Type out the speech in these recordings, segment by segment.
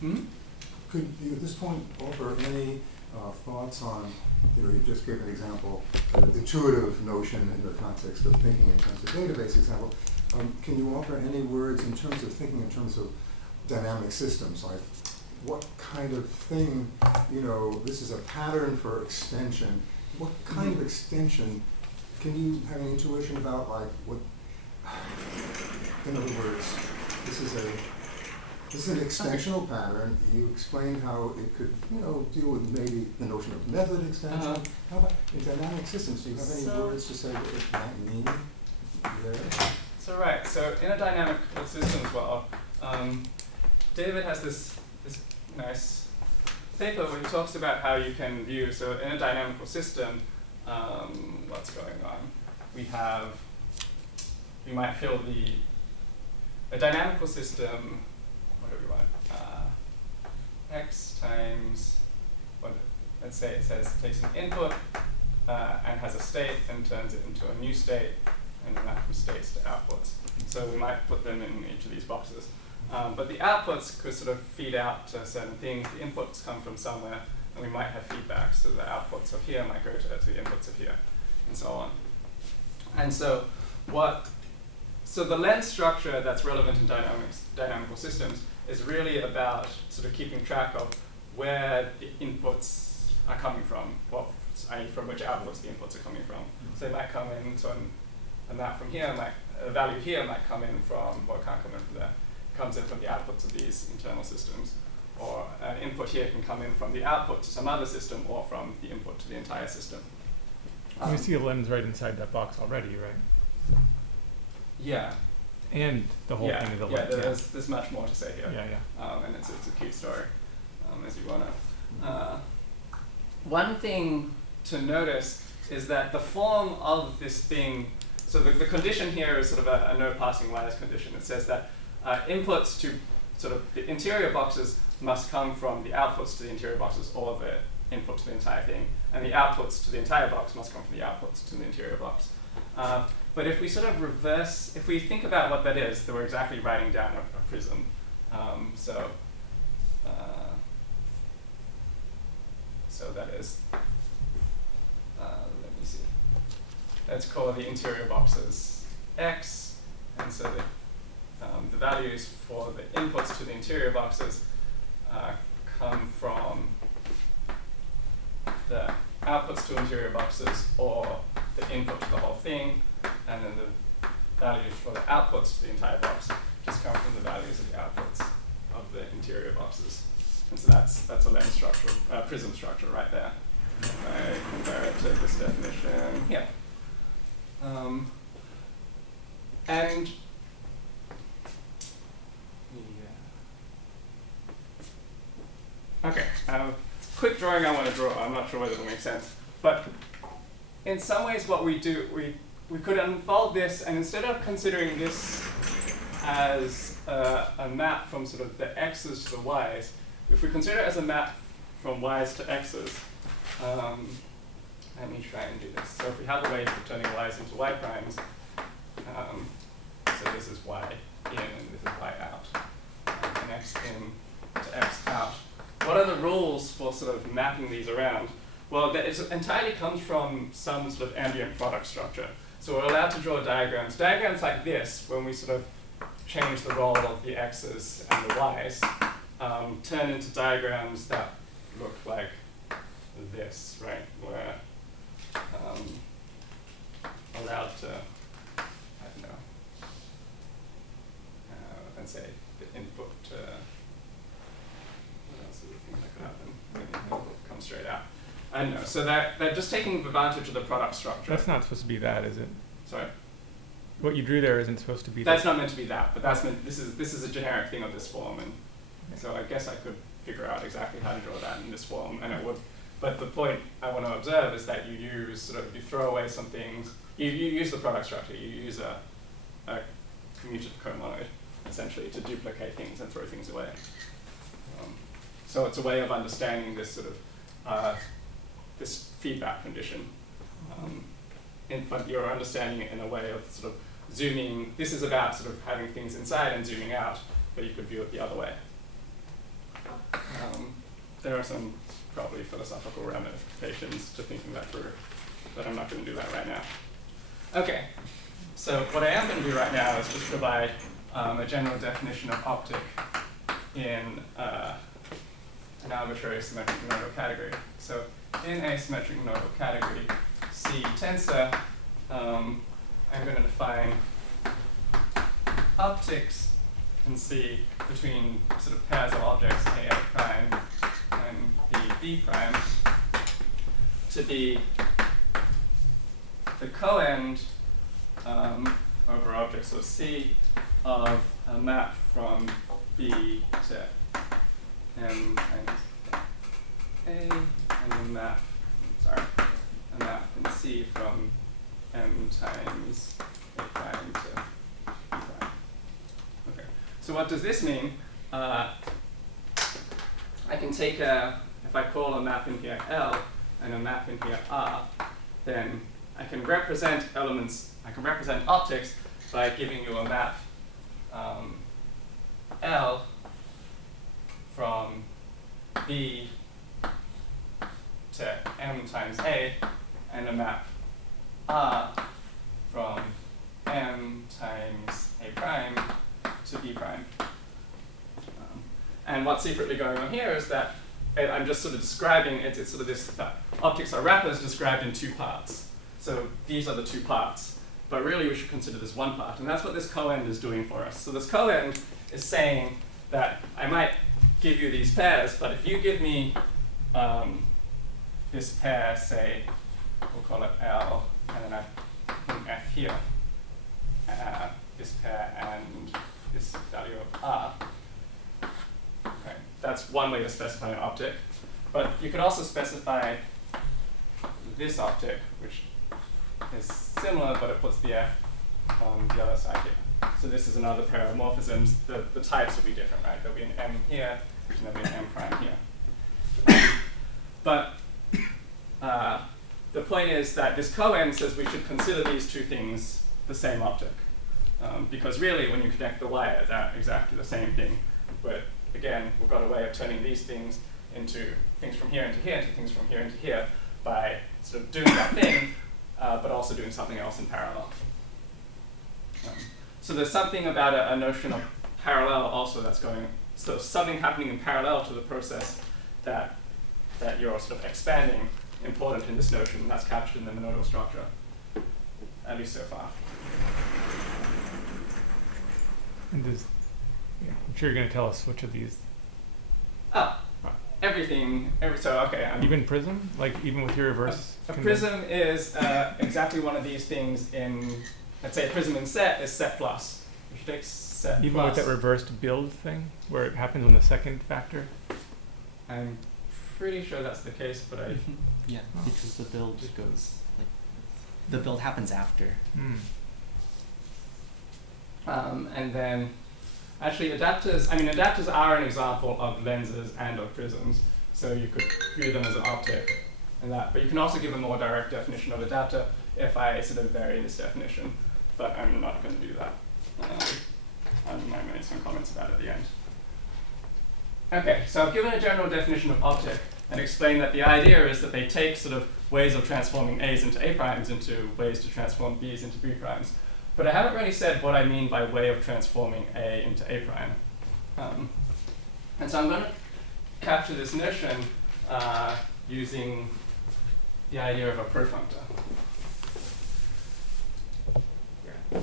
Hmm? Could you at this point offer any thoughts on, you just gave an example, an intuitive notion in the context of thinking in terms of database example. Can you offer any words in terms of thinking in terms of dynamic systems, like what kind of thing, this is a pattern for extension. What kind of extension, can you have an intuition about, like, what, in other words, this is an extensional pattern. You explained how it could, deal with maybe the notion of method extension. How about in dynamic systems? Do you have any words to say what it might mean there? So right, so in a dynamic systems world, David has this nice paper where he talks about how you can view, so in a dynamical system, what's going on? We might fill a dynamical system, what do we want? X times, let's say it takes an input and has a state and turns it into a new state, and then that from states to outputs. So we might put them in each of these boxes. But the outputs could sort of feed out to certain things. The inputs come from somewhere, and we might have feedback. So the outputs of here might go to the inputs of here, and so on. And so the lens structure that's relevant in dynamical systems is really about sort of keeping track of where the inputs are coming from, i.e. from which outputs the inputs are coming from. So they might come in, and that from here, a value here might come in from, well, it can't come in from there. It comes in from the outputs of these internal systems. Or an input here can come in from the output to some other system, or from the input to the entire system. You see a lens right inside that box already, right? Yeah. And the whole thing is a lens. Yeah, there's much more to say here. Yeah. And it's a cute story, as you want to. One thing to notice is that the form of this thing, so the condition here is sort of a no passing wires condition. It says that inputs to sort of the interior boxes must come from the outputs to the interior boxes, or the input to the entire thing, and the outputs to the entire box must come from the outputs to the interior box. But if we sort of reverse, if we think about what that is, then we're exactly writing down a prism. So that is, let me see. Let's call the interior boxes X, and so the values for the inputs to the interior boxes come from the outputs to interior boxes, or the input to the whole thing, and then the values for the outputs to the entire box just come from the values of the outputs of the interior boxes. And so that's a lens structure, prism structure right there. If I compare it to this definition here. And okay, quick drawing I want to draw. I'm not sure whether it'll make sense, but in some ways what we do, we could unfold this, and instead of considering this as a map from sort of the x's to the y's, if we consider it as a map from y's to x's, let me try and do this. So if we have a way of turning y's into y primes, so this is y in and this is y out, and x in to x out. What are the rules for sort of mapping these around? Well, it entirely comes from some sort of ambient product structure. So we're allowed to draw diagrams. Diagrams like this, when we sort of change the role of the x's and the y's, turn into diagrams that look like this, right? Where allowed to, I don't know, let's say the input, what else is the thing that could happen when the input comes straight out? I don't know. So they're just taking advantage of the product structure. That's not supposed to be that, is it? Sorry? What you drew there isn't supposed to be That's not meant to be that, but that's meant, this is a generic thing of this form, and so I guess I could figure out exactly how to draw that in this form, and it would. But the point I want to observe is that you throw away some things. You use the product structure. You use a commutative comonoid, essentially, to duplicate things and throw things away. So it's a way of understanding this sort of this feedback condition. But you're understanding it in a way of sort of zooming. This is about sort of having things inside and zooming out, but you could view it the other way. There are some probably philosophical ramifications to thinking that through, but I'm not going to do that right now. Okay, so what I am going to do right now is just provide a general definition of optic in an arbitrary symmetric nodal category. So in a symmetric nodal category, C tensor, I'm going to define optics in C between sort of pairs of objects A prime and B prime to be the coend over objects of C of a map from B to M times A, and a map in C from M times A prime to B prime. Okay. So what does this mean? I can take if I call a map in here L and a map in here R, then I can represent optics by giving you a map L from B to M times A, and a map R from M times A prime to B prime. And what's secretly going on here is that I'm just sort of describing, it's sort of this, optics are wrappers described in two parts. So these are the two parts, but really we should consider this one part, and that's what this coend is doing for us. So this coend is saying that I might give you these pairs, but if you give me this pair, say, we'll call it L, and then I put F here, this pair and this value of R. Okay, that's one way to specify an optic. But you could also specify this optic, which is similar, but it puts the F on the other side here. So this is another pair of morphisms. The types will be different, right? There'll be an M here, and there'll be an M prime here. But the point is that this coend says we should consider these two things the same optic. Because really, when you connect the wire, they're exactly the same thing. But again, we've got a way of turning these things into things from here into here, into things from here into here, by sort of doing that thing, but also doing something else in parallel. So there's something about a notion of parallel also that's going, so something happening in parallel to the process that you're sort of expanding, important in this notion, and that's captured in the nodal structure, at least so far. And I'm sure you're going to tell us which of these. Oh, everything. Even prism? Like even with your reverse? A prism is exactly one of these things in, let's say a prism in set is set plus. We should take set even plus. with that reversed build thing, where it happens on the second factor? I'm pretty sure that's the case, but I... Yeah, because the build goes, like, the build happens after. And then, actually adapters are an example of lenses and of prisms. So you could view them as an optic and that. But you can also give a more direct definition of adapter if I sort of vary this definition. But I'm not going to do that. I made some comments about it at the end. Okay, so I've given a general definition of optic and explained that the idea is that they take sort of ways of transforming A's into A primes into ways to transform B's into B primes. But I haven't really said what I mean by way of transforming A into A prime. And so I'm going to capture this notion using the idea of a profunctor. Yeah.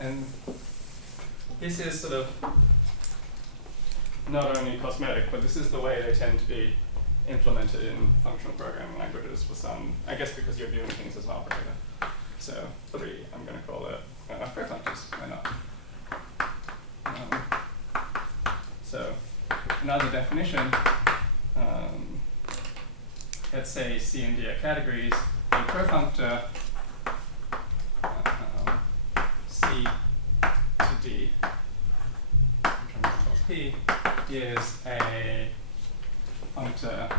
And this is sort of not only cosmetic, but this is the way they tend to be implemented in functional programming languages for some, I guess because you're viewing things as an operator. So 3, I'm going to call it profunctors, why not? So another definition, let's say C and D are categories. A profunctor C to D, P, is a functor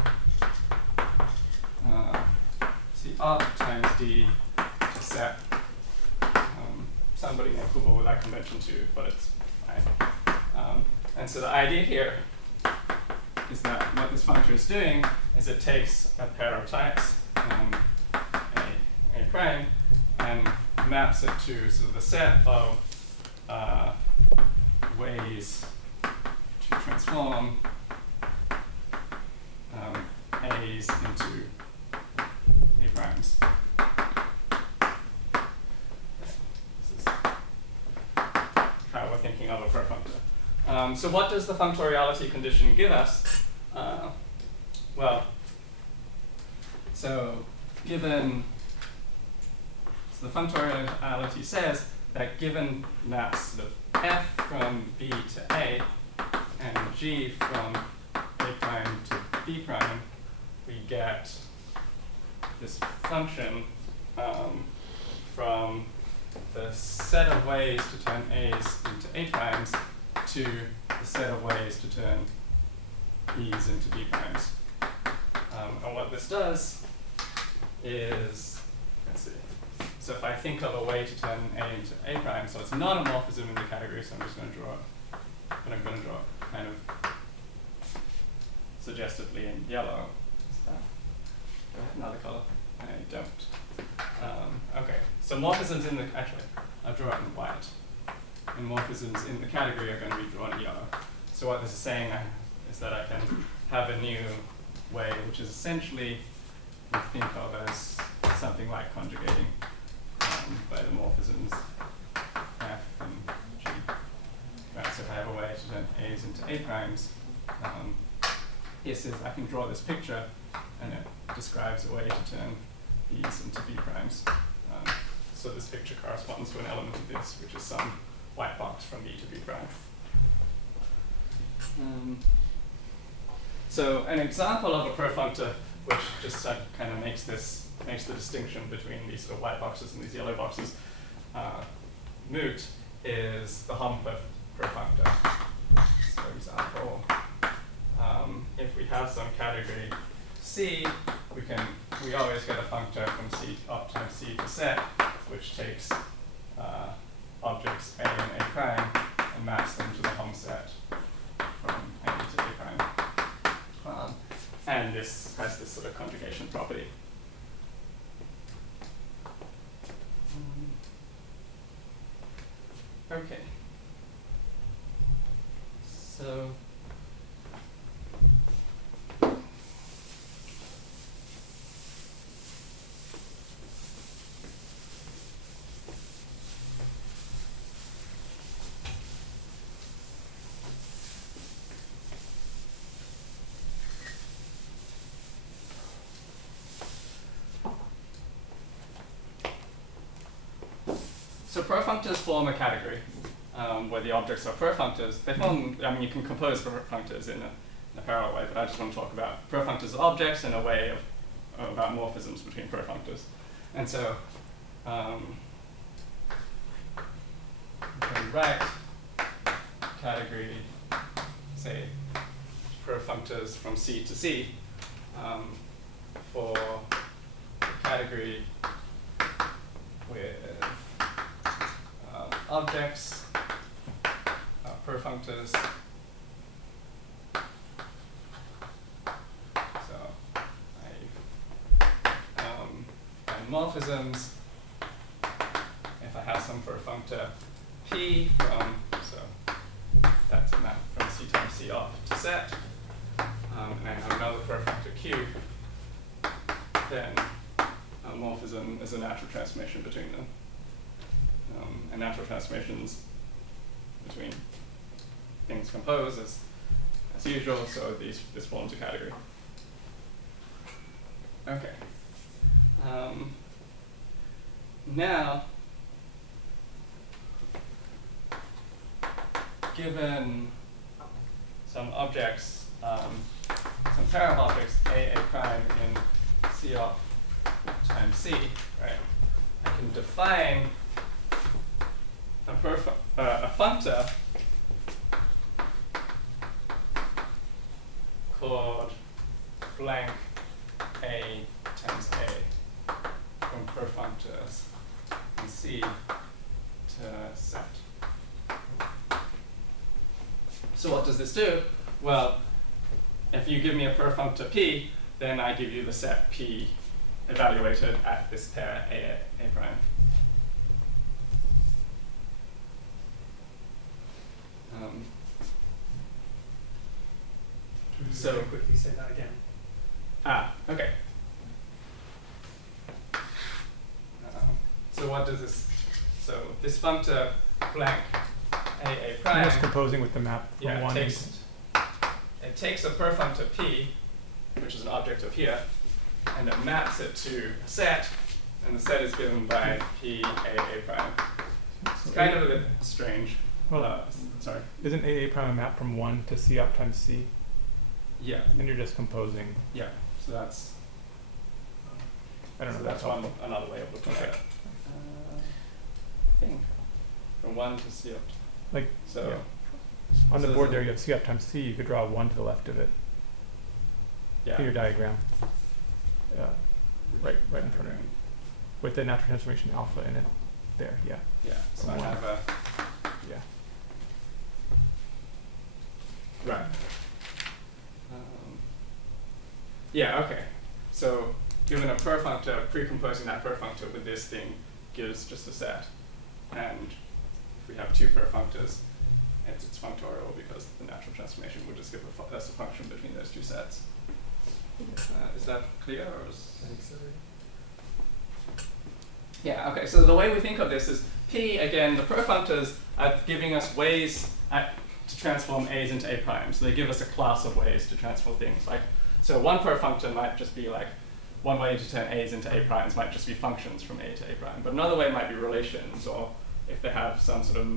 C op times D to set. Somebody may quibble with that convention too, but it's fine. And so the idea here is that what this functor is doing is it takes a pair of types, A prime, and maps it to sort of the set of ways to transform A's into A primes. This is how we're thinking of a profunctor. So what does the functoriality condition give us? Well, so given, so the functoriality says that given maps sort of f from B to A and g from A prime to B prime, we get this function from the set of ways to turn A's into A primes to the set of ways to turn B's into B primes. And what this does is, let's see, so if I think of a way to turn A into A prime, so it's not a morphism in the category, so I'm just going to draw it, but I'm going to draw it kind of suggestively in yellow. Is that, do I have another color? I don't. Okay, so morphisms in the, actually, I'll draw it in white. And morphisms in the category are going to be drawn in yellow. So what this is saying is that I can have a new way, which is essentially we think of as something like conjugating by the morphisms f and g. Right, so if I have a way to turn A's into A primes, I can draw this picture, and it describes a way to turn B's into B primes. So this picture corresponds to an element of this, which is some white box from B to B prime. So an example of a profunctor which just kind of makes the distinction between these sort of white boxes and these yellow boxes moot is the Helmholtz profunctor. So example, if we have some category C, we always get a functor from C up times C to set, which takes objects A and A prime and maps them to the home set from A to A prime. And this has this sort of conjugation property. Okay. So profunctors form a category where the objects are profunctors. They form, I mean, you can compose profunctors in a parallel way, but I just want to talk about profunctors as objects in a way about morphisms between profunctors. And so we can write category, say, profunctors from C to C for the category with objects, profunctors. So and morphisms. If I have some profunctor P from, so that's a map from C times C off to set, and I have another profunctor Q, then a morphism is a natural transformation between them. And natural transformations between things compose as usual, so this forms a category. Okay. Now, given some objects, some pair of objects, A prime in C off times C, right? I can define a functor called blank A times A from profunctors and C to set. So what does this do? Well, if you give me a profunctor P, then I give you the set P evaluated at this pair A prime. So Very quickly say that again. Okay. So what does this? So this functor blank A prime. I'm just composing with the map from Yeah, one. it takes a profunctor P, which is an object of here, and it maps it to a set, and the set is given by P A prime. It's kind of a bit strange. Well, Sorry. isn't A prime a map from 1 to C up times C? Yeah. And you're just composing. Yeah. So that's. I don't know. So if that's helpful. another way of looking at it. I think from 1 to C up. Like, So. yeah. On the so board the- there, you have C up times C. You could draw 1 to the left of it Yeah. in your diagram. Right in front of you. With the natural transformation alpha in it. There, yeah. Yeah. So From I one. have a. Yeah. Right. Yeah, okay. So given a profunctor, precomposing that profunctor with this thing gives just a set. And if we have two profunctors, it's functorial because the natural transformation would just give us a function between those two sets. Is that clear? Or is Yeah, okay, so the way we think of this is P, again, the profunctors are giving us ways to transform A's into A primes. So they give us a class of ways to transform things. So one profunctor might just be like, one way to turn A's into A primes might just be functions from A to A prime. But another way might be relations, or if they have some sort of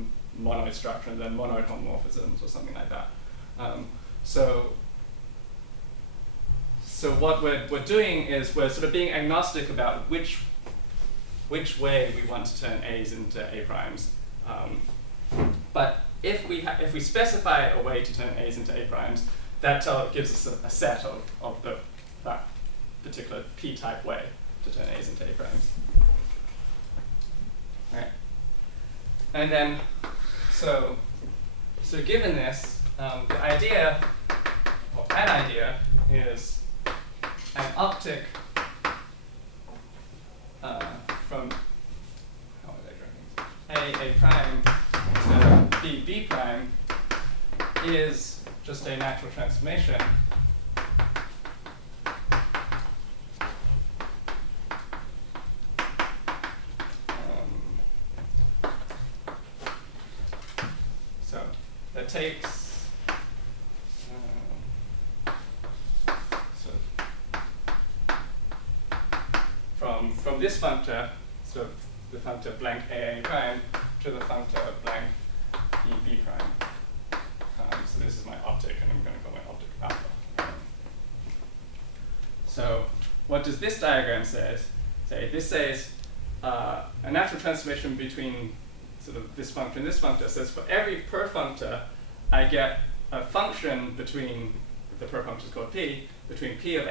monoid structure, and then monoid homomorphisms or something like that. So what we're doing is we're sort of being agnostic about which way we want to turn A's into A primes. But if we specify a way to turn A's into A primes, that gives us a set of that particular P-type way to turn A's into A primes. All right. And then, so given this, the idea, or an idea, is an optic from A prime to B prime is just a natural transformation so that takes from this functor, so the functor blank A prime to the functor blank B prime. So this is my optic, and I'm going to call my optic alpha. So what does this diagram say? This says a natural transformation between sort of this functor and this functor says for every profunctor, I get a function between, if the profunctor is called P, between P of